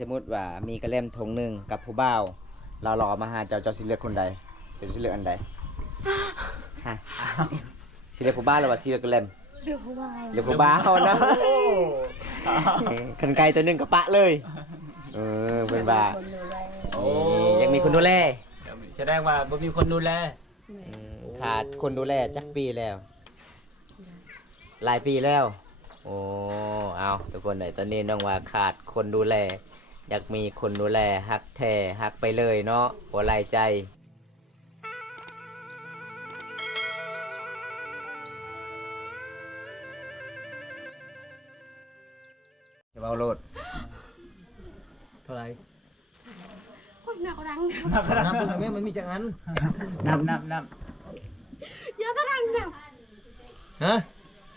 สมมติว่ามีกระเล่มทงหนึ่งกับผู้บ่าวเรารอมาหาเจ้าสิเลือกคนใดเจ้าสิเลือกอันใดฮะสิเลือกผู้บ่าวหรือว่าสิเลือกกระเล่มเลือกผู้บ่าวนะกันไกลตัวหนึ่งกับปะเลยเป็นบ่ายังมีคนดูแลแสดงว่าบ่มีคนดูแลขาดคนดูแลจักปีแล้วหลายปีแล้วโอ้เอาทุกคนไหนตอนนี้น้องว่าขาดคนดูแลอยากมีคนดูแลฮักแท้ฮักไปเลยเนาะหัวไหล่ใจจะเอาโลดเท่าไหร่คนหนักดังนับเป็นไงมันมีจังอันนับเยอะดังเนี่ยฮะ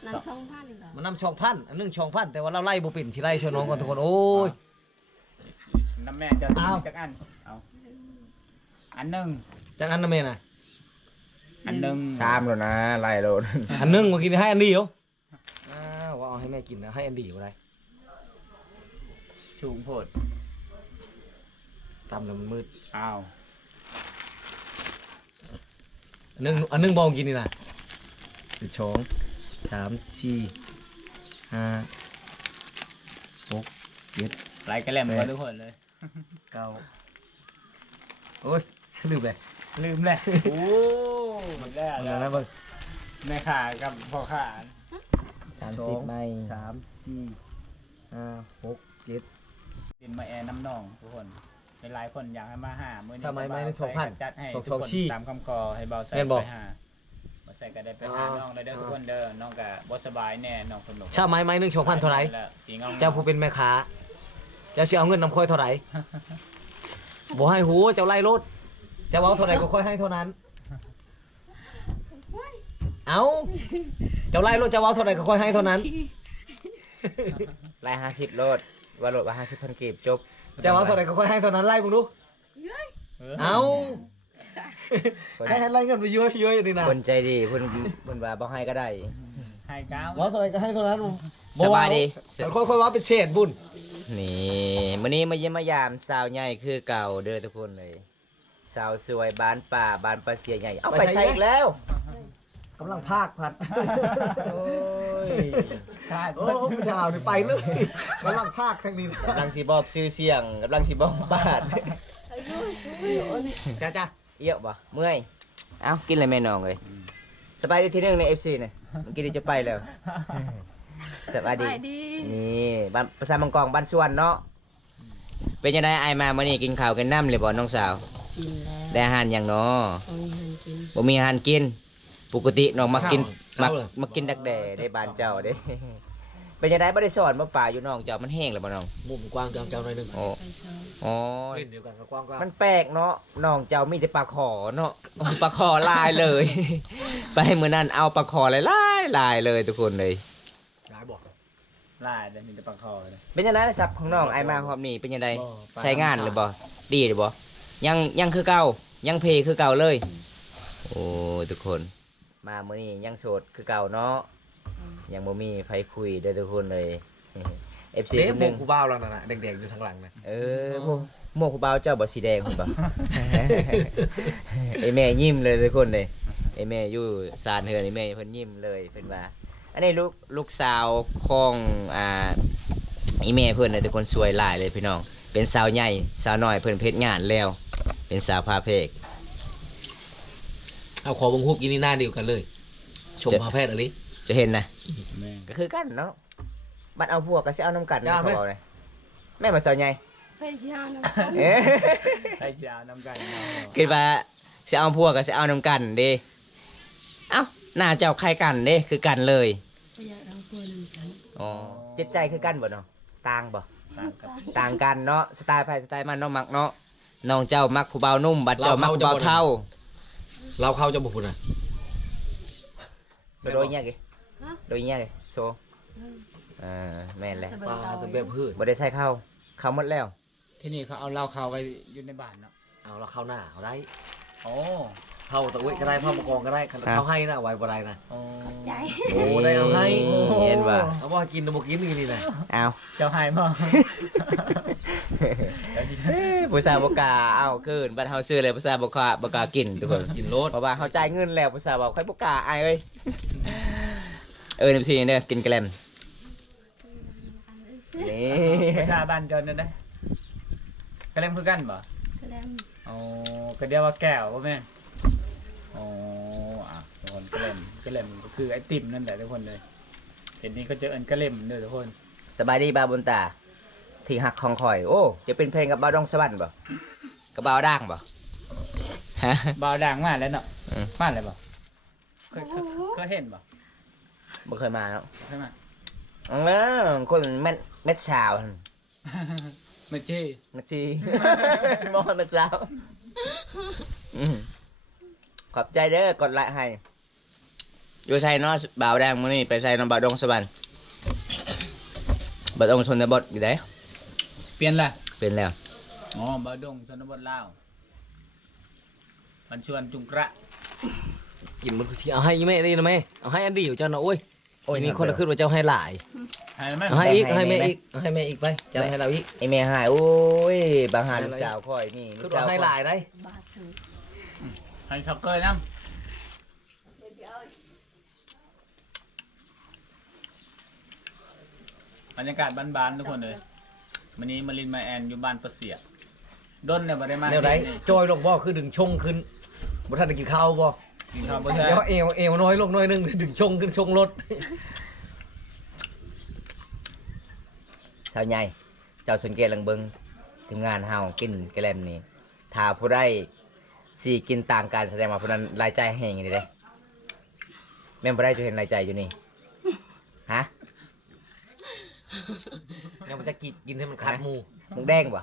นำ2,000เหรอมันนำ2,000อันนึง2,000แต่ว่าเราไล่บ่เป็นสิไล่ชวนน้องก่อนทุกคนโอ้ยน้ำแม่จะจักอันเอาอันหนึ่งจังอันนะแม่น่ะอันหนึ่งชามแล้วนะไล่โลดอันนึงเมื่อกี้ให้อันเดียวว่าเอาให้แม่กินนะให้อันเดียวได้ชูงโพดตำแล้วมันมืดอ้าวอันนึงบองกินนี่นะ2 3 4 5 6 7ไล่กระแลมกันทุกคนเลย9โอ้ยลืมเลยโอ้หมดแล้วนะเบิ่งแม่ขากับพ่อขา30 ไม่3 4 5 6 7ดินมาแอร์น้ำนองทุกคนหลายคนอยากให้มาหามื้อนี้ทำไมไม่นึก2,000จัดให้ทุกคนตามคำขอให้เบาใส่ไปหาบ่ใส่ก็ได้ไปหาน้องเลยเด้อทุกคนเด้อน้องก็บ่สบายแน่น้องเพิ่นบอกชาไม้นึง 2,000 เท่าไหร่เจ้าผู้เป็นแม่ค้าเจ้าสิเอาเงินนำค่อยเท่าไหร่บ่ให้หูเจ้าไล่รถเจ้าเอาเท่าไหร่ก็ค่อยให้เท่านั้นเอาเจ้าไล่รถเจ้าเอาเท่าไหร่ก็ค่อยให้เท่านั้นไล่50โลดว่าโลดว่า 50,000 กีบจบเจ้าเอาเท่าไหร่ก็ค่อยให้เท่านั้นไล่มึงดูเอาใครให้ไล่เงินไปเยอะๆนี่นะคนใจดีเพิ่นว่าบ่ให้ก็ได้ให้ก้าวว่าเท่าไหร่ก็ให้เท่านั้นสบายดีค่อยๆว่าเป็นเศษบุญนี่มื้อนี้มาเยี่ยมมายามสาวใหญ่คือเก่าเด้อทุกคนเลยสาวสวยบ้านป่าบ้านปลาเสียใหญ่เอาไปใส่อีกแล้วกำลังภาคผัดโอ้ยโอ้ผู้สาวนี่ไปเลยกำลังภาคทางนี้กำลังสิบอกชื่อเสียงกำลังสิบอกบาทจ้าเอี้ยวบ่เมื่อยเอ้ากินเลยแม่น้องเลยสบายดีทีนึงใน FC เนี่ยเมื่อกี้จะไปแล้วสบายดีนี่บ้านประสามังกรบ้านสวนเนาะเป็นยังไงไอมาเมื่อนี้กินข้าวกันน้ำเลยบ่น้องสาวกินแล้วได้อาหารอย่างเนาะบ่มีอาหารกินปกติน้องมากินดักแด่ได้บ้านเจ้าเด้เป็นยังไงบ่ได้สอนมาป่าอยู่น้องเจ้ามันแห้งแล้วบ่น้องมุมกว้างเจ้าหน่อยนึงอ๋อเล่นเดียวกันกับกว้างมันแปลกเนาะน้องเจ้ามีแต่ปลาขอเนาะปลาขอลายเลยไปมื้อนั้นเอาปลาขอลายเลยทุกคนเลยลายบอกลายแต่มีแต่ปลาคอเลยเป็นยังไงศัพท์ของน้องไอมาครับนี่เป็นยังไงใช้งานหรือบ่ดีหรือบ่ยังคือเก่ายังเพคือเก่าเลยโอ้ทุกคนมามื้อนี้ยังโสดคือเก่าเนาะยังบ่มีใครคุยได้ทุกคนเลย FC คนนึงกูบ้าวแล้วน่ะแดงๆอยู่ทางหลังนะหมวกกูบ้าวเจ้าบ่สีแดงคุณบ่ไอแม่ยิ้มเลยทุกคนเลยไอแม่อยู่ศาลเฮือนไอแม่เพิ่นยิ้มเลยเพิ่นว่าอันนี้ลูกสาวของอีแม่เพิ่นเลยทุกคนสวยหลายเลยพี่น้องเป็นสาวใหญ่สาวน้อยเพิ่นเพชรงานแล้วเป็นสาวพาเพกเอาขอบังคับกินนี่หน้าเดียวกันเลยชมพาแพทย์อะไรจะเห็นนะก็คือกันเนาะบัดเอาพวกก็สิเอาน้ำกันเขาบอกเลยแม่มาสาวใหญ่ไปเที่ยวน้ำกันไปเที่ยวน้ำกันคิดว่าสิเอาพวกก็สิเอาน้ำกันเด้เอ้าหน้าเจ้าใครกันเด้คือกันเลยไปอยากเอาพวกน้ำกันอ๋อจิตใจคือกันบ่เนาะต่างบ่ต่างกันเนาะสไตล์ไผสไตล์มันน้องมักเนาะน้องเจ้ามักผู้เบานุ่มบัดเจ้ามักผู้เบาเท่าเราเข้าจะบ่พูดนะโดยเงี้ยกี่โดยเงี้ยกี่โซแม่นแหละปลาตัวแบบพืชบ่ได้ใส่ข้าวหมดแล้วที่นี่เขาเอาเหล้าขาวไปอยู่ในบ้านเนาะเอาเราเข้าหน้าเอาได้โอ้ เข้าตะเวทก็ได้เข้ามากองก็ได้เขาให้นะไว้บ่ได้นะโอ้ได้เอาให้เห็นว่าเอาว่ากินบ่กินนี่นะเอาเจ้าให้บ่ ผู้สาวบ่กล้าเอาคืนบัดเฮาซื้อเลยผู้สาวบ่กล้ากินทุกคน กินโลด เพราะว่าเขาจ่ายเงินแล้วผู้สาวบอกใครบ่กล้าอายเอ้ยน้ำซีเนี่ยกินแกลมนี่ ประชาบ้านจนนั่นได้กระเล่มคือกันบ่ กระแลม โอ้ก็เดียวว่าแก้วบ่แม่นโอ้ทุกคนกระเล่มก็คือไอติมนั่นแหละทุกคนเลยเห็นนี่เขาจะเอิ้นกระเล่มเด้อทุกคน สบายดีบาวบุญตาที่หักของข่อยโอ้จะเป็นเพลงกับบ่าวดองสวรรค์บ่กับบ่าวด่างบ่ฮะ บ่าวดังมากแล้วเนาะ อืม มาเลยบ่เคยเห็นบ่ บ่เคยมาแล้ว เคยมา คนแม่ชาว ไม่ใช่ นักชี มองแม่ชาวขอบใจเด้อกดไลค์ให้อยู่ใส่เนาะบ่าวแดงมื้อนี้ไปใส่น้องบ่าวดองสวรรค์บ่าวดองชนบทอยู่ได เปลี่ยนละ เป็นแล้ว อ๋อบ่าวดงชนบทลาวมันชวนจุงกระ กินมันสิเอาให้แม่ได้นะแม่เอาให้อันเดียวเจ้าน่ะโอ้ยทีนี้คนละขึ้นว่าเจ้าให้หลาย ให้ไหม เอาให้อีกเอาให้แม่อีกเอาให้แม่อีกไปเจ้าให้เราอีก ไอแม่หายโอ้ยบางหาลูกสาวข่อยนี่ ขึ้นว่าให้หลายได้ บาทถึง ให้ช็อกเกอร์น้ำบรรยากาศบ้านๆทุกคนเลยวันนี้มาลินมาแอนอยู่บ้านประเสียด้นเนี่ยมาได้มา แนวใด นี่ จอยลงบ่คือดึงชงขึ้นบ่ทันได้กินข้าวบ่ กินข้าวบ่ใช่ เดี๋ยวเอวน้อยลงน้อยนึงดึงชงขึ้นชงรถ สาวใหญ่เจ้าสนเกตลังเบิงทีมงานเฮากินแกลมนี่ถ้าผู้ใดสิกินต่างกันแสดงว่าผู้นั้นรายจ่ายแห้งนี่เด้แม่นบ่ได้จะเห็นรายจ่ายอยู่นี่ฮะ ยังมันจะกินให้มันคัดหมู มุกแดงบ่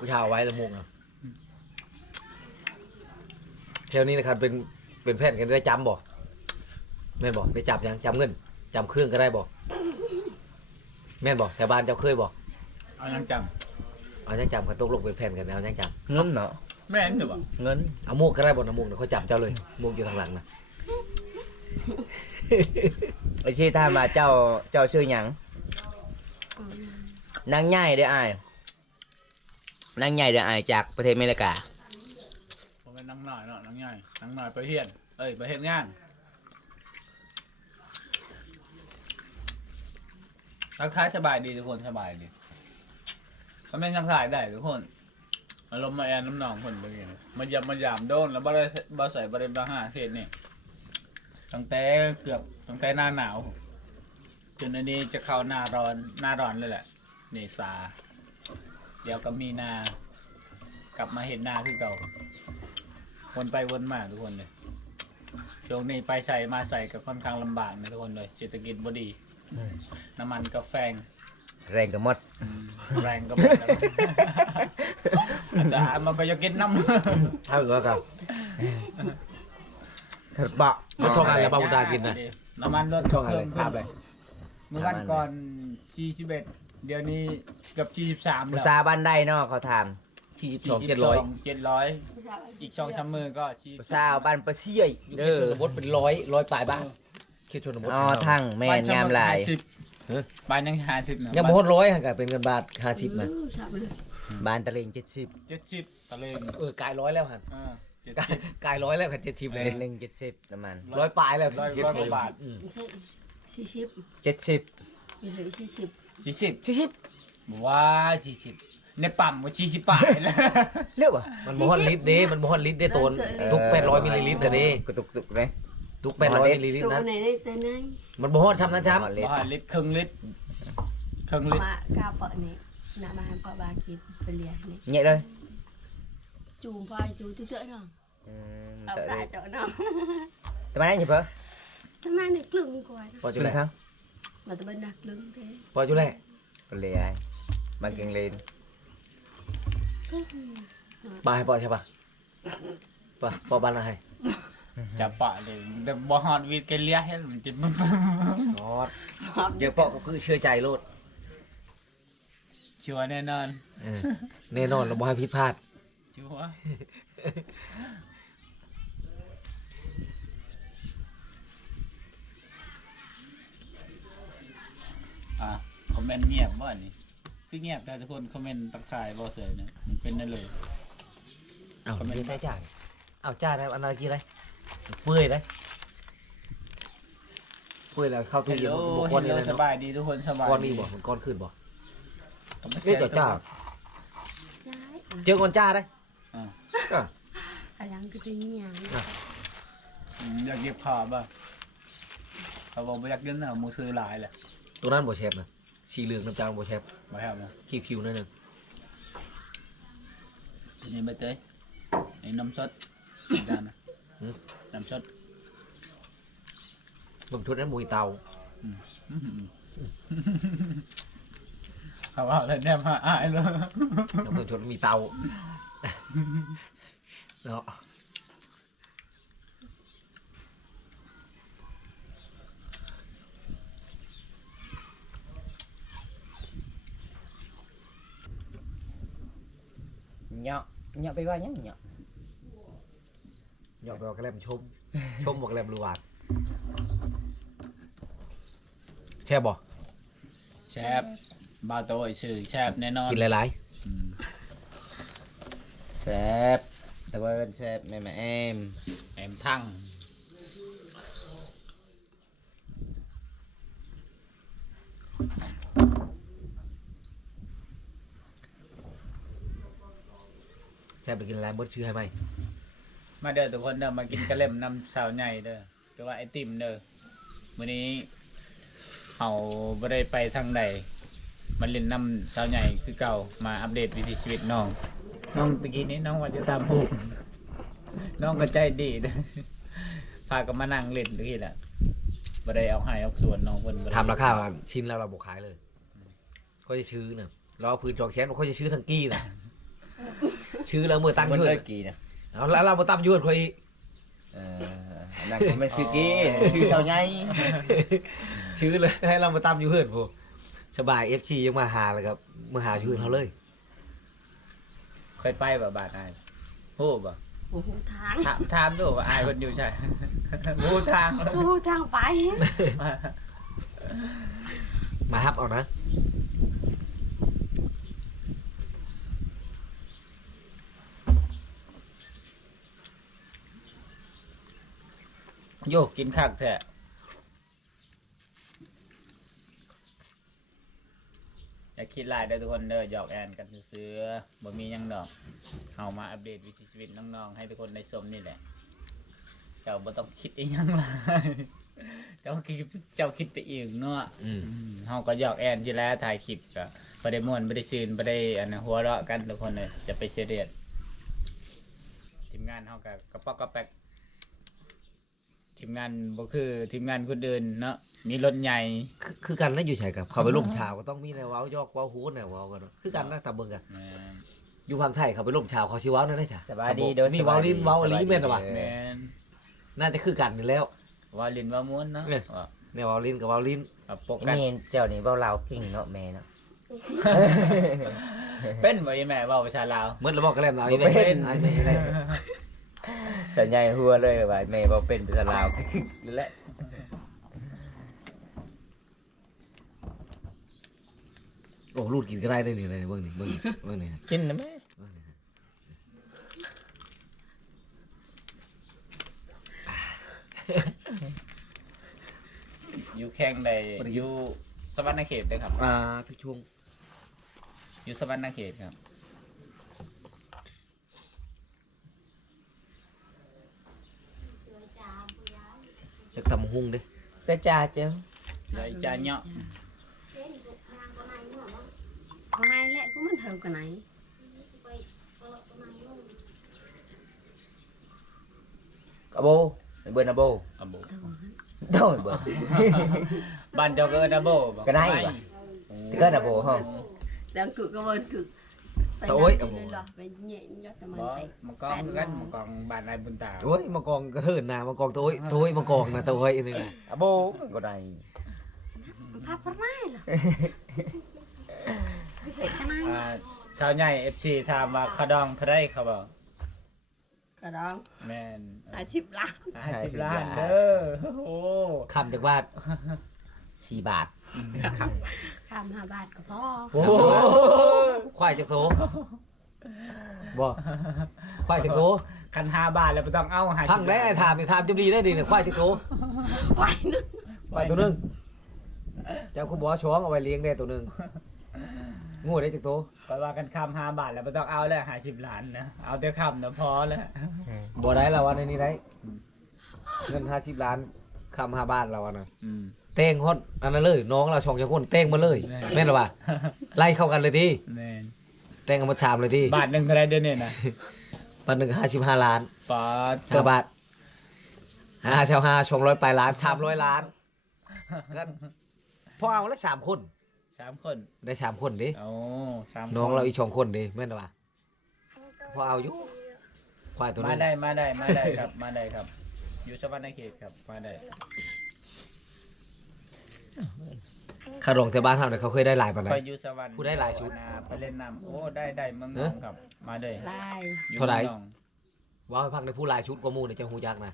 ผู้ชายเอาไว้ละมุกอ่ะเที่ยวนี้นะครับเป็นแพทย์กันได้จำบ่แม่นบ่ได้จับยังจำเงินจำเครื่องก็ได้บ่แม่นบ่แถวบ้านเจ้าเคยบ่ เอายังจ เอายังจำกันตกลงเป็นแพทย์กันเอายังจ เงินเนาะ ำแม่นหรือเปล่า เงิน ำเอามุกก็ได้บ่นะมุกเดี๋ยวเขาจับเจ้าเลยมุกอยู่ทางหลังนะ ไอ้ชื่อถามว่าเจ้าชื่อหยังนางใหญ่เด้ออ้ายนางใหญ่เด้ออ้ายจากประเทศอเมริกา ผมเป็นนังหน่อยเนาะนังใหญ่นังหน่อยไปเฮียนไปเฮ็ดงานทักทายสบายดีทุกคนสบายดีก็ไม่ทักทายได้ทุกคนอารมณ์มาแอนน้ำหนองคนไปเลยมันยามโดนแล้วบ่ใส่ประเด็นบางหาเทศนี่ตั้งแต่หน้าหนาวจนอันนี้จะเข้าหน้าร้อนเลยแหละเมษาเดี๋ยวก็มีนากลับมาเห็นหน้าคือเก่าวนไปวนมาทุกคนเลยช่วงนี้ไปใส่มาใส่ก็ค่อนข้างลำบากนะทุกคนเลยเศรษฐกิจบ่ดีน้ำมันก็แพง แรงก็หมด แรงก็หมดแล้วแต่มันก็จะกินน้ำ เท่ากับครับ บะ มันท่องกันแล้วบ่าวดากินนะ น้ำมันลด ท่องอะไร เพิ่ม ครับเลย เมื่อวันก่อน41เดี๋ยวนี้เกับ43 ผู้ แล้ว สาวบ้านใดเนาะเขาถาม 42 700 700อีก2-3 มือก็ ผู้สาวบ้านประเสีย อยู่ เด้ เขตช อน บทเป็นร้อยปลายบ้านเขตชนบท อ๋อทั้งแม่นงามหลาย บ้านยัง50นะ ยังบ่ฮอด100หั่นก็เป็นเงินบาท50นะ สามเลย บ้านตะเลง70 70ตะเลง กาย100แล้วหั่น 70 กาย100แล้วค่ะ70เลย หนึ่ง70ประมาณ ร้อยปลายแล้ว ร้อยกว่าบาท อืม 40 70 มีเหลือ40 40ว่า40ในปั๊มก็40บาทแล้ว เรียกว่า มันบ่ฮอดลิตรเด้มันบ่ฮอดลิตรเด้ตนทุก800มิลลิลิตรน่ะเด้ กระตุกๆเลย ทุก800มิลลิลิตร ตัว นะ ไหนได้ตัวไหน มันบ่ฮอดช้ำนะช้ำ ว่าลิตรครึ่งลิตรครึ่งลิตร มากาเปาะนี่น้ำมาให้เปาะบากินไปเรียนนี่ nhẹ thôi จูมไปจูตื้อๆเนาะเอา Tại ปลา đây เจาะเนาะ Tụi bay nhịp hả? ทำไมนี่กลึงกว่า พอจุ Tụi แล bay không? มาตะบันนักกลึงเท่ พอจุแล Còn lì ai? Bằng kiềng lên บายให้พอใช่ปะปะพอบ้านอะไร จะปะเลยแต่บ่ฮอดวีดกันเลียให้มันจะ ฮอดเดี๋ยวปอก็คือเชื่อใจโลด ชัวร์แน่นอน แน่นอนเราบ่ให้ผิดพลาด ชัวร์คอมเมนต์เงียบบ่นี่ คือเงียบแต่ทุกคนคอมเมนต์ตักทายบ่เสยเนี่ยมันเป็นได้เลย เอ้าไม่ได้จ่ายเอ้าจ่ายได้อันอะไรกินอะไรเปื่อยได้เปื่อยแล้วเข้าตู้ เฮล เย็น โล บ่ เฮ ก้อน ล นี่ โล เลย ส เนาะ บายดีทุกคนสบาย ก้อนนี้บ่มันก้อนขึ้นบ่ ก็ไม่ นี่ เสีย จ้า ย้าย เจอก้อนจ้าได้ อะไรก็เป็นอย่าง อยากเก็บขาบ่เขาบอกบ่อยากเล่นน่ะมือซื้อหลายแหละ ตัวนั้นบ่แชบนะสีเหลืองน้ำจางบ่แชบ บ่ครับนะ คิวๆหนั่นนึง ทีนี้ใบเตยไอ้น้ำสดจานนะน้ำสด มันทุนนั้นมุยเตา เขาว่าแล้วเนี่ยมาอายเลย แล้วมันทุนมีเตาเนาะ เหยาะเหยาะไปว่าหยังเหยาะ อยากไปเอากระแลมชมบอกกระแลมรูวาดแช่บบ่ แชบบ่าวโตยชื่อแชบแน่นอน กินหลาย อืม แซ่บแต่ว่าเป็นแซ่บแม่แอม แอมทั้ง ๆแช่ไปกินหลายเบิดชื่อให้ไหม มาเด้อทุกคนเด้อมากินกระเล่มน้ำสาวใหญ่เด้อหรือว่าไอติมเด้อวันนี้เอาบ่ได้ไปทางใดมันเล่นน้ำสาวใหญ่คือเก่ามาอัปเดตวิถีชีวิตน้องตะกี้นี้น้องว่าจะตามผูกน้องก็ใจดีเด้อพากันมานั่งเล่นตะกี้แหละบ่ได้เอาให้เอาส่วนน้องเพิ่นบ่ได้ ทำราคาชิ้นแล้วเราบอกขายเลยก็จะชื้อเนี่ยเราเอาพื้นจอกแชนเขาจะชื้อทั้งกี้นะชื้อแล้วมือตั้ง มัน ยืด เลิกกี่นะ เอาแล้วเรามาตั้งยืดคอย อันนั่นก็ไม่ซื้อกี้ซื้อเท่าไง ชื้อเลยให้เรามาตั้งยืดผมสบาย FC ยังมาหาเลยครับมาหายืดเขาเลย เคยไปบ่บาดอายโหบ่ โอ้โหทาง ถามดูว่าอายเพิ่นอยู่ใช่ฮู้ทาง โอ้โหทางไป มาฮับเอานะ โยกกินคักแท้อย่าคิดหลายเด้อทุกคนเด้อหยอกแอนกันซื่อๆบ่มีหยังดอกเอามาอัปเดตวิถีชีวิตน้องๆให้ทุกคนได้ชมนี่แหละเจ้าบ่ต้องคิดอีหยังหลายเจ้าคิดไปเองเนาะเฮาก็หยอกแอนอยู่แล้วถ่ายคลิปก็บ่ได้ม่วนบ่ได้ซื่นบ่ได้อันนั้นหัวเราะกันทุกคนเลยจะไปซีเรียสทีมงานเฮาก็กระป๊อกกระแป๊กทีมงานบ่คือทีมงานคนอื่นเนาะมีรถใหญ่ คือกันนะอยู่ใช่ครับเขาไปล่มชาวก็ต้องมีแนวเว้ายอกเว้าฮู้แนวเว้ากันเนาะคือกันนะตามเบิ่งกัน แม่น อยู่ฝั่งไทยเขาไปล่มชาวเขาชิเว้านั่นได้จ้ะ สบายดีเด้อ นี่เว้าลิ้นเว้าลิ้นแม่นน่ะว่ะ แม่น น่าจะคือกันนี่แล้ว ว่าลินว่าม้วนเนาะ เนี่ย ว่า แนวเว้าลิ้นกับเว้าลิ้น เอาปก ไอ้ กัน นี่เจ้านี่เว้าลาวเก่งเนาะแม่เนาะ เป็นบ่อีแม่เว้าภาษาลาว เหมือนเราบอกกันแล้วเอาอี บ่เป็น ไอ้แม่ได้ สัญญาหัวเลยว่าแม่บ่เป็นภาษาลาวคือแหละ โอ้รูดกินก็ได้ได้นี่เบิ่งนี่เบิ่งนี่เบิ่งนี่ กินนะแม่ อยู่แข่งใดอยู่สวรรณเขตเด้อครับ ทุกช่วง อยู่สวรรณเขตครับ จะตำหุ่งเด้ แต่จ่าเจ้า เลยจานเนาะ ข้างในแหละก็มันเท่ากันไหน อะโบไปเบิ่นอะโบ อะบ่ โดนเบิ่น บ้านเจ้าก็อะโบ ก็ได้ว่ะ ที่ก็อะโบฮะ đang cực cái bên cực Tối, phải à, lên lò phải nhẹ cho tụi mình บ่ phải มากองกันมากองบ้านนายบุญตา โอ้ยมากองกระเทินนะมากองโต้ยโต้ยมากองนะโต้ยนี่นะ อะโบก็ได้ pháp phát mai là phải cái này ชาวใหญ่ FC ถามว่าขะดองเท่าไรครับบ่ cả đó แม่น chip lá 50 ล้านเด้อโอ้ คำจากบ้าน4 บาท khám ข้าม5 บาทก็พอ โอ้โห ควายจักโตบ่ควายจักโต คัน5 บาทแล้วบ่ต้องเอาหา พังได้ไอ้ถามนี่ถามจำดีได้ดีเนี่ยควายจักโต ไว้นึง ควายตัวหนึงเจ้าคุณบอกว่าช้องเอาไว้เลี้ยงได้ตัวหนึงงูได้จักโต ก็ว่ากันคำ5 บาทแล้วบ่ต้องเอาแล้ว50 ล้านนะเอาแต่คำน่ะพอแล้ว บ่ได้แล้ววันนี้ได้เงิน50 ล้านคำ5 บาทแล้วนะ อืม เต้งฮอดอันนั้นเลยน้องเราช่องเจ้าคนเต้งมาเลยแม่นหรอวะไล่เข้ากันเลยที แม่น เต้งกันมาชามเลยที บาทหนึงเท่าไหร่เดี๋ยวนี้นะ ปันหนึ่ง55 ล้าน ปาด 5 บาท5ชาว5ชง100ปลายล้าน300 ล้านก็พอเอาแล้ว3 คน 3 คน ได้3 คนดิ โอ้3 น้องเราอีก2 คนดิแม่นหรอวะพอเอาอยู่ควายตัว มา นี้ ได้มาได้มาได้ครับมาได้ครับ อยู่สวรรณเขตครับมาได้ ขาดองแถวบ้านเฮาเนี่ยเขาเคยได้หลายปานใด คอยอยู่สวรรค์ ผู้ได้หลายชุด ไปเล่นน้ำโอ้ได้เมืองนองครับมาได้ ลาย อยู่ เท่าไหร่ มืองนอง ว่าให้พักในผู้หลายชุดกว่าหมู่เนี่ยจะฮู้จักนะ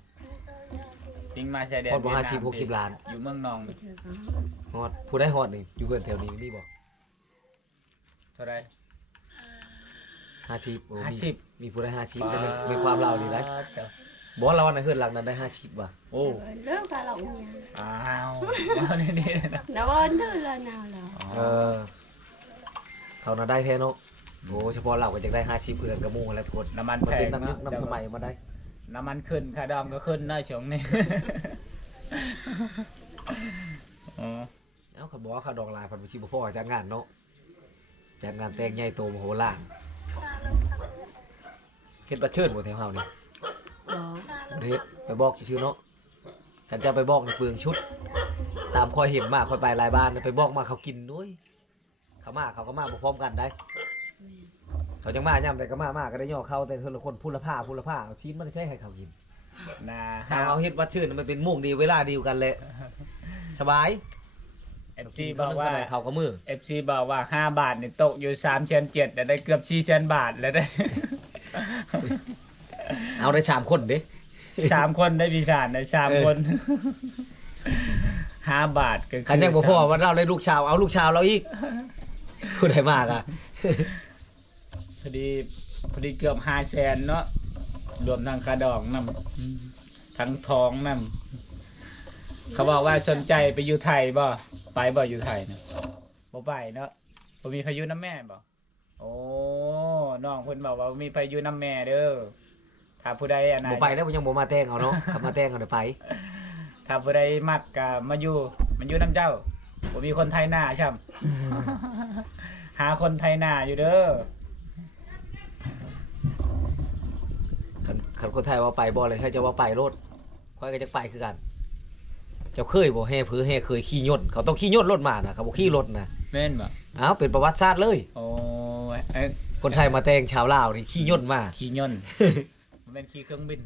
ปิงมาชายแดน ฮอดบ่ เวียดนาม 50 60 ล้าน อยู่เมืองนอง ไปเถอะก็ ฮอดผู้ได้ฮอดนี่อยู่เพิ่นแถวนี้มีบ่ เท่าไหร่ 50โอ้มี 50 มีผู้ได้50ได้ในความเรานี่ได้ เจ้า บ่เราอันนั้นเฮือนหลังนั้นได้50ว่ะ โอ้ เรื่องกะหลงเนี่ย อ้าวเอานี่ๆนะ แล้ววันนึงละนาวแล้ว เออเขาน่ะได้แท้เนาะโอ้เฉพาะเราก็จะได้50เพื่อนกับหมู่แล้วทุกคน น้ำมัน มัน แพ เป็น ง น้ำยุ เนาะ คน้ำสมัยมาได้ น้ำมันขึ้นค่าดอมก็ขึ้นนะช่วงนี้ อ๋อ เอ้าเขาบอกว่าเขาดองลายพันธุ์ชิบพ่อจัดงานเนาะจัดงานแต่งใหญ่โตมโหฬารเฮ็ดบัตรเชิญบ่แถวเฮานี่ บ่ บ่ได้เฮ็ดไปบอกชื่อๆเนาะฉันจะไปบอกในเปลืองชุด ตามคอยเห็นมาคอยไปหลายบ้านไปบอกมาเขากินด้วยเขามาเขาก็มาบ่พร้อมกันได้ เขาจังมาย่ำแต่ก็มาก็ได้ย่อเข้าแต่เพิ่นละคนพูดละผ้าเอาชิ้นมันได้ใช้ให้เขากิน นา ถ้าเอาเฮ็ดบัตรเชิญมันเป็นโมงดีเวลาเดียวกันแหละสบาย เอฟซีบอกว่า เขาก็มือ FC บอกว่า5 บาทนี่ตกอยู่3,700,000แต่ได้เกือบ4,000,000 บาทแล้วได้ เอาได้3 คนเด้ 3 คนได้พิสารได้3 คน5 บาทก็คือ คันยังบ่พอว่าเราได้ลูกชาวเอาลูกชาวเราอีกผู้ใดมากอ่ะ พอดีเกือบ500,000เนาะรวมทั้งค่าดอกนำทั้งทองนำเขาบอกว่าสนใจไปอยู่ไทยบ่ไปบ่อยู่ไทยนะบ่ไปเนาะบ่มีพายุน้ำแม่บ่โอ้น้องเพิ่นบอกว่าบ่มีพายุน้ำแม่เด้อถ้าผู้ใดอันไหน บ่ไปแล้วมันยังบ่มาแต่งเอาเนาะขับมาแต่งเอาได้ไป ถ้าผู้ใดมักก็มาอยู่น้ำเจ้าบ่มีคนไทยหน้าช่ำ หาคนไทยหน้าอยู่เด้อ คันคนไทยว่าไปบ่เลยให้เจะว่าไปโลดค่อยก็จะไปคือกัน เจ้าเคยบ่แห่เผือแห่เคยขี่ยนต์เขาต้องขี่ยนต์รถมานะเขาบ่ขี่รถนะ แม่นบ่ อ้าวเป็นประวัติศาสตร์เลย โอ้ยเอ้ย คนไทยมาแต่งชาวลาวนี่ขี่ยนต์มา ขี่ยนต์ มันเป็นขี่เครื่องบิน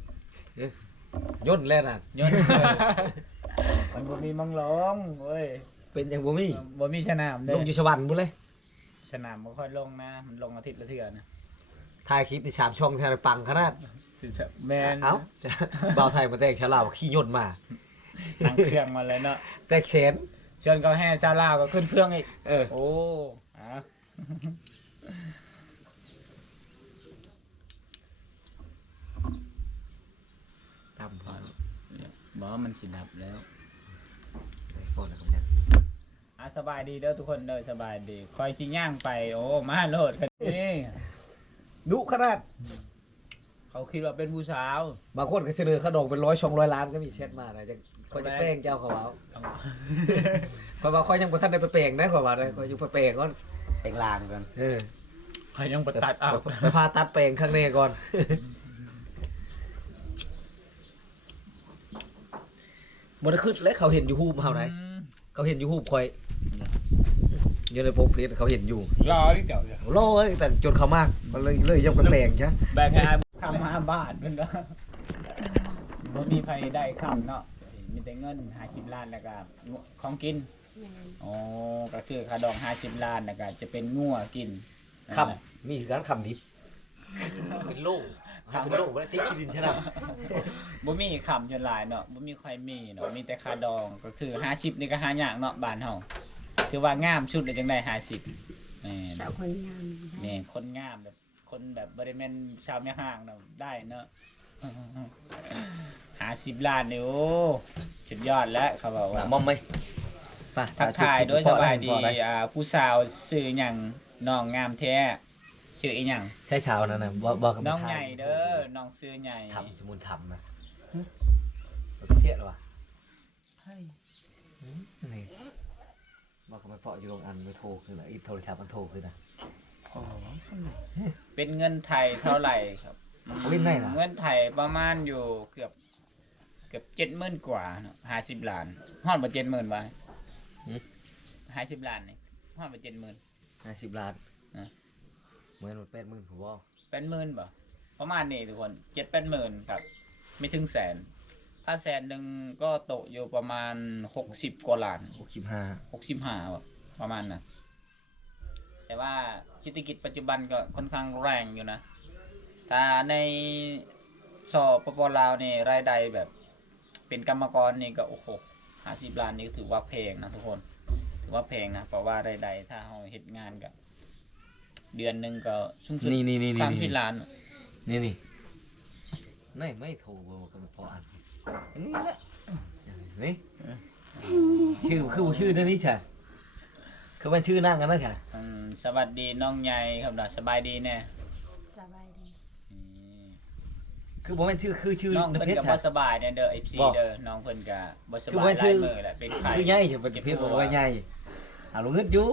ยนต์แล้วน่ะ ยนต์ มันบ่มีมังลงเว้ย เป็นจังบ่มี บ่มีสนามเด้ ลงอยู่สวรรค์พุ่นเลย สนามบ่ค่อยลงนะมันลงอาทิตย์ละเทื่อนะ ถ่ายคลิปใน3ช่องแท้ปังขนาด แม่น เอ้า บ่าวไทยมาแต่งชาวลาวขี่ยนต์มา นั่งเครื่องมาเลยเนาะ แต่แขน ชวนเขาแห่ชาวลาวก็ขึ้นเครื่องอีก เออ โอ้อ่ะ ตามพอ บ่มันสิดับแล้ว พอแล้วครับเนี่ย สบายดีเด้อทุกคนเด้อสบายดีคอยจิย่างไปโอ้มาโลดกันนี่ ดุขนาด เขาคิดว่าเป็นผู้สาว บางคนก็เสนอขนมเป็น100-200 ล้านก็มีแชทมานะจังค่อยจะแป้งเจ้าเขาเอาค่อยว่าค่อยยังบ่ทันได้ไปแป้งนะค่อยว่าได้ค่อยอยู่ไปแป้งก่อน เป็นลางกัน เออ เขายังบ่ตัดเอา ไปพาตัดแป้งข้างในก่อนบ่ได้ขึ้นแล้วเขาเห็นอยู่ฮูปเฮาไหนเขาเห็นอยู่ฮูปค่อยอยู่ในโปรเฟซเขาเห็นอยู่ รอที่เจ้าเนี่ย โลเอ้ยแต่จนเขามากมันเลยยังไปแป้งใช่ แบ่งให้คำ5 บาทเพิ่นเนาะบ่มีใครได้คำเนาะมีแต่เงิน50 ล้านแล้วก็ของกิน แม่น อ๋อก็คือค่าดอก50 ล้านแล้วก็จะเป็นงัวกิน ครับมีคือการคำดิบเป็นโล่เป็นโล่บ่ได้ติ๊กขี้ดินใช่ไหม บ่มีคำจนหลายเนาะบ่มีใครมีเนาะมีแต่ค่าดองก็คือ50นี่ก็หายากเนาะบ้านเฮา ถือว่างามชุดเลยจังได้50แม่น สาวคนงาม แม่นคนงามแบบคนแบบบ่ได้แม่นชาวแม่ห้างเนาะได้เนาะ 50 ล้านนี่โอ้สุดยอดแล้วเขาบอก ห ว่า น้ามอมไหมไป ทักทายด้วยสบายดี พอได้ ผู้สาวชื่อหยังน้องงามแท้ชื่ออีหยัง ใช่ชาวนั่นน่ะบอกกับ น้องใหญ่เด้อน้องชื่อใหญ่ ทำสมุนทำนะมันไปเชี่ยหรอวะนี่บอกกับไปเพาะอยู่โรงอันไม่โทรคือนะอีโทรศัพท์มันโทรคือนะ เป็นเงินไทยเท่าไหร่ครับ โอ้ยไม่ล่ะ เงินไทยประมาณอยู่เกือบ70,000กว่าเนาะ50 ล้านฮอดบ่70,000บาท50 ล้านนี่ฮอดบ่70,000 50 ล้าน อ่ะ เหมือนหมด80,000ผมบอก 80,000บ่ประมาณนี้ทุกคน7-80,000ครับไม่ถึงแสนถ้าแสนหนึงก็ตกอยู่ประมาณ60กว่าล้าน 65 65ประมาณนั้นแต่ว่าเศรษฐกิจปัจจุบันก็ค่อนข้างแรงอยู่นะถ้าในสปปลาวนี่รายได้แบบเป็นกรรมกรนี่ก็โอ้โห50 ล้านนี่ก็ถือว่าแพงนะทุกคนถือว่าแพงนะเพราะว่ารายได้ถ้าเราเฮ็ดงานก็เดือนหนึงก็สูงสุด นี่30 ล้าน นี่ไม่โทรบอกกับไปเพาะอันนี่แหละนี่ชื่อนั่นนี่ใช่คือมันชื่อนั่งกันนะใช่ สวัสดีน้องใหญ่ครับดาสบายดีแน่ สบายดี คือผมเป็นชื่อ น้องเพิ่น เพช ก็ ร บ่ ใช่ สบายเนี่ยเด้อ FC บ่ เด้อน้องเพิ่นก็บ่ส คือบ าย ว่า ห ชื่ ลาย อ มื้อแหละเป็นไข้ คือใหญ่ใช่เป็นเพชรบอกว่าใหญ่หาลุงเงิดอยู่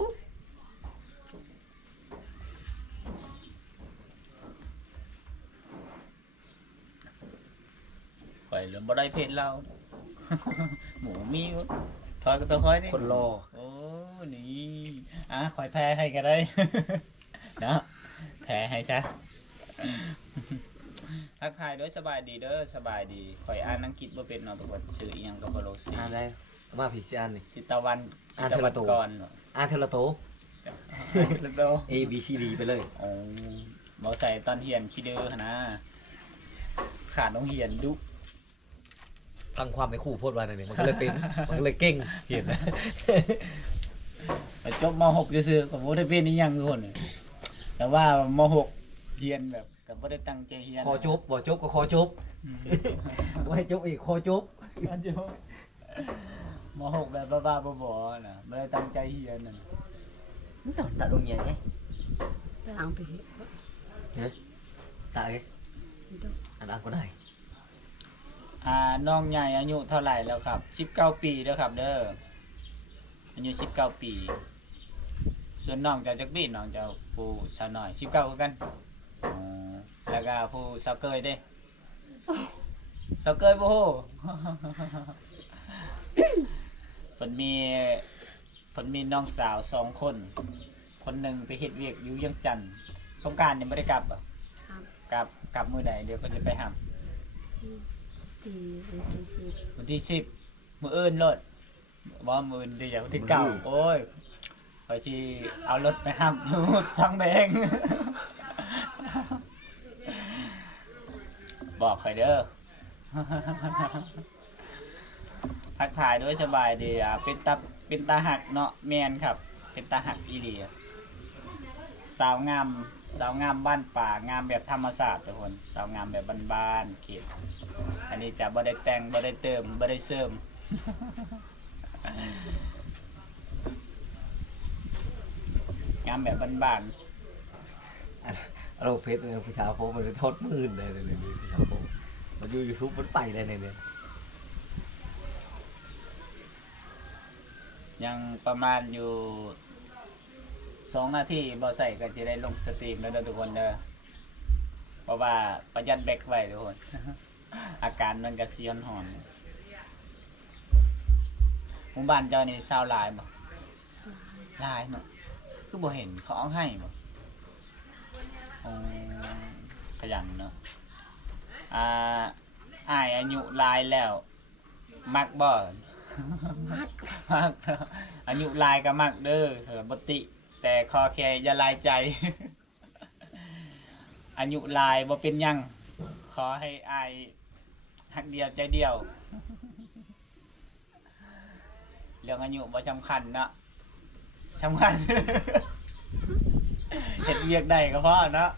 ข่อยเริ่มบ่ได้เพชรเรา หมูมีวะถอยก็ต้องถอยนี่ คนรอ โอ้นี่ข่อยแพ้ให้ก็ได้ เนาะแพ้ให้ซะ ทักทายด้วยสบายดีเด้อสบายดีข่อยอ่านอังกฤษบ่เป็นเนาะทุกคนชื่ออีหยังก็บ่รู้สิ อ่านได้มาผิดชื่ออันนี่ สิตะวัน อ่าน ตะ เท วั ว น โต ก่อนเนาะ อ่านเทละโต แล้วโต A B C D ไปเลย โอ้บ่ใส่ตอนเรียนขี้ดื้อหั่นนะขาดโรงเรียนดุ พังความในคู่โพดวันนี่มันก็เลยเป็น มันก็เลยเก่งเห็นนะ ไปจบม .6 ซื่อๆก็บ่ได้เป็นอีหยังทุกคนแต่ว่าม.6 เรียนแบบก็บ่ได้ตั้งใจเรียน คอจบบ่จบก็คอจบไว้จบอีกคอจบ กันจบม .6 แบบบ้าๆบอๆน่ะบ่ได้ตั้งใจเรียนน่ะ นี่ต้องตัดลงเงียไง ไปเอาไปเฮ็ด ตาย ไม่ต้อง อันอ่านก็ได้ น้องใหญ่อายุเท่าไหร่แล้วครับ19 ปีเด้อครับเด้ออายุ19 ปี ส่วนน้องเจะจักปีน้องเจะผู้สาวน้อย19คือกันอ๋อแล้วก็ผู้สาวเกยเด้สาวเกยบ่ฮู้ เพิ่นมีน้องสาว2 คน คนหนึ่งไปเฮ็ดเวียกอยู่เวียงจันทน์สงกรานต์นี่บ่ได้กลับบ่ ครับ กลับมื้อใดเดี๋ยวเพิ่นจะไปหา ที่วันที่10มื้ออื่นโลดบ่มื้ออื่นเดี๋ยววันที่9โอ้ยขอยสิเอารถไปหาอยู่ ทางแบง บอกข่อยเด้อ ทักทายด้วยสบายดีเป็นตาหักเนาะแมนครับ เป็นตาหักอีหลีสาวงามบ้านป่างามแบบธรรมศาสตร์ทุกคนสาวงามแบบบ้านๆเขตอันนี้จะบ่ได้แต่งบ่ได้เติมบ่ได้เสริม งามแบบบ้าน เราเพชรเนี่ยผู้สาวโฟมันเป็นทอดมื่นเลยผู้สาวโฟมันอยู่ YouTube มันไปได้เนี่ย ๆยังประมาณอยู่2 นาทีบ่ใส่ก็จะได้ลงสตรีมแล้วเด้อทุกคนเด้อเพราะว่าประหยัดแบตไว้ทุกคน อาการมันก็สิหอนหมู่บ้านเจ้านี่ชาวหลายบ่หลายเนาะคือบ่เห็นเขาเอาให้บ่อ๋อขยันเนาะอ้ายอายุหลายแล้ว มักบ่ มักอายุหลายก็มักเด้อบ่ติ แต่ขอแค่อย่าลายใจ อายุหลายบ่เป็นหยัง ขอให้อ้ายฮักเดียวใจเดียว เรื่องอายุบ่สำคัญเนาะ สำคัญ เฮ็ดเวียกได้ก็พอเนาะ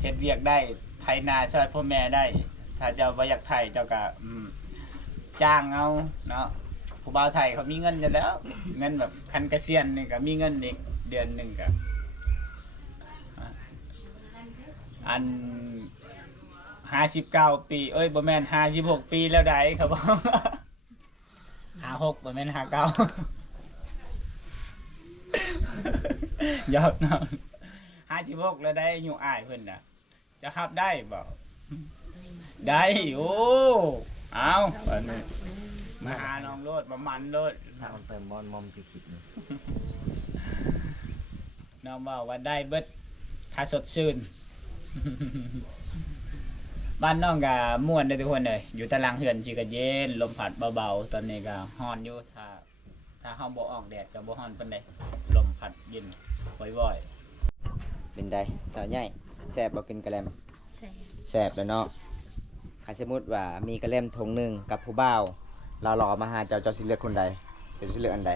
เฮ็ดเวียกได้ไถนาช่วยพ่อแม่ได้ ถ้าเจ้าบ่อยากไถเจ้าก็จ้างเอาเนาะผู้บ่าวไทยเขามีเงินอยู่แล้ว เงินแบบคันเกษียณนี่ก็มีเงินอีกเดือนหนึงก็อัน59 ปีเอ้ยบ่แม่น56 ปีแล้วได้ครับผม 56บ่แม่น59 ยอดเนาะ56แล้วได้อายุอ้ายเพิ่นน่ะจะรับได้บ่ได้โอ้เอาอันนี้มาหาน้องโลดมามันโลด ถ้ามันเติมบอลมอมสิคิดนี่ น้องบอกว่าได้เบิดถ้าสดชื่น บ้านน้องก็ม่วนได้อทุกคนเลยอยู่ตารางเฮือนสิก็เย็นลมพัดเบาๆตอนนี้ก็ร้อนอยู่ถ้าเฮาบ่ออกแดดก็บ่ร้อนปานใดลมพัดเย็นบ่อย เป็นไดสาวใหญ่แซ่บบ่กินกะแลม ใส่ แซ่บแล้วเนาะถ้าสมมุติว่ามีกะแลมถุงหนึงกับผู้บ่าวเราหล่อมาหาเจ้าสิเลือกคนใดเจ้าสิเลือกอันใด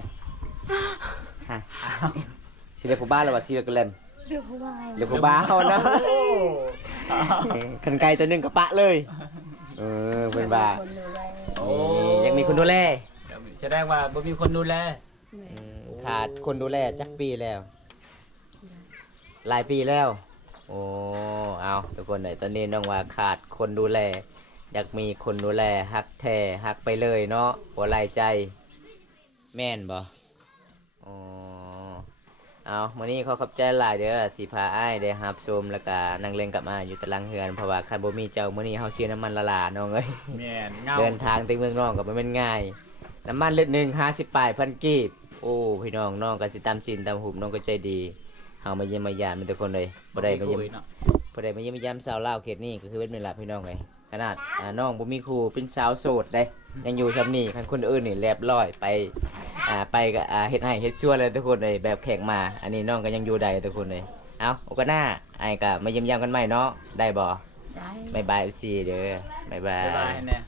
ฮะสิเลือกผู้บ่าวหรือว่าสิเลือกกะแลม เรื่องผู้วาย เลือกผู้บ่าวเนาะคันไก่ตัวหนึงกับปะเลยเพิ่นว่า คนดูแล ๆ อยากมีคนดูแล แสดงว่าบ่มีคนดูแล แม่ ขาดคนดูแลจักปีแล้ว หลายปีแล้ว โอ้ เอาทุกคนเลยตอนนี้น้องว่าขาดคนดูแล อยากมีคนดูแลฮักแท้ฮักไปเลยเนาะหัวไหลใจ แม่นบ่อ๋อเอามื้อนี้เขาขอบใจหลายเด้อที่พาอ้ายได้รับชมแล้วก็นั่งเล่นกับอ้ายอยู่ตารางเฮือนเพราะว่าคันบ่มีเจ้ามื้อนี้เฮาเสียน้ำมันละลาน้องเอ้ย แม่นเงา เดินทางถึงเมืองน้องก็บ่แม่นง่าย น้ำมันลิตรหนึง50 ปลายพันกีบ โอ้พี่น้องน้องก็สิตามศีลตามหุบน้องก็ใจดีเฮามาเยี่ยมมายามทุกคนเลยบ่ได้มาเยี่ยม เนาะ บ่ได้มาเยี่ยมยามสาวลาวเขตนี้ก็คือเป็นเวลาพี่น้องไงขนาดน้องบ่มีครูเป็นสาวโสดเด้ยังอยู่ซำนี้คันคนอื่นนี่เรียบร้อยไปไปก็เฮ็ดให้เฮ็ดชั่วเลยทุกคนเลยแบบแขกมา อันนี้น้องก็ยังอยู่ได้ทุกคนเลยเอาโอกาสหน้าอ้ายก็มาเยี่ยมยามกันใหม่เนาะได้บ่ ได้ บ๊ายบาย FC เด้อบ๊ายบา บ๊ายบาย ย แน่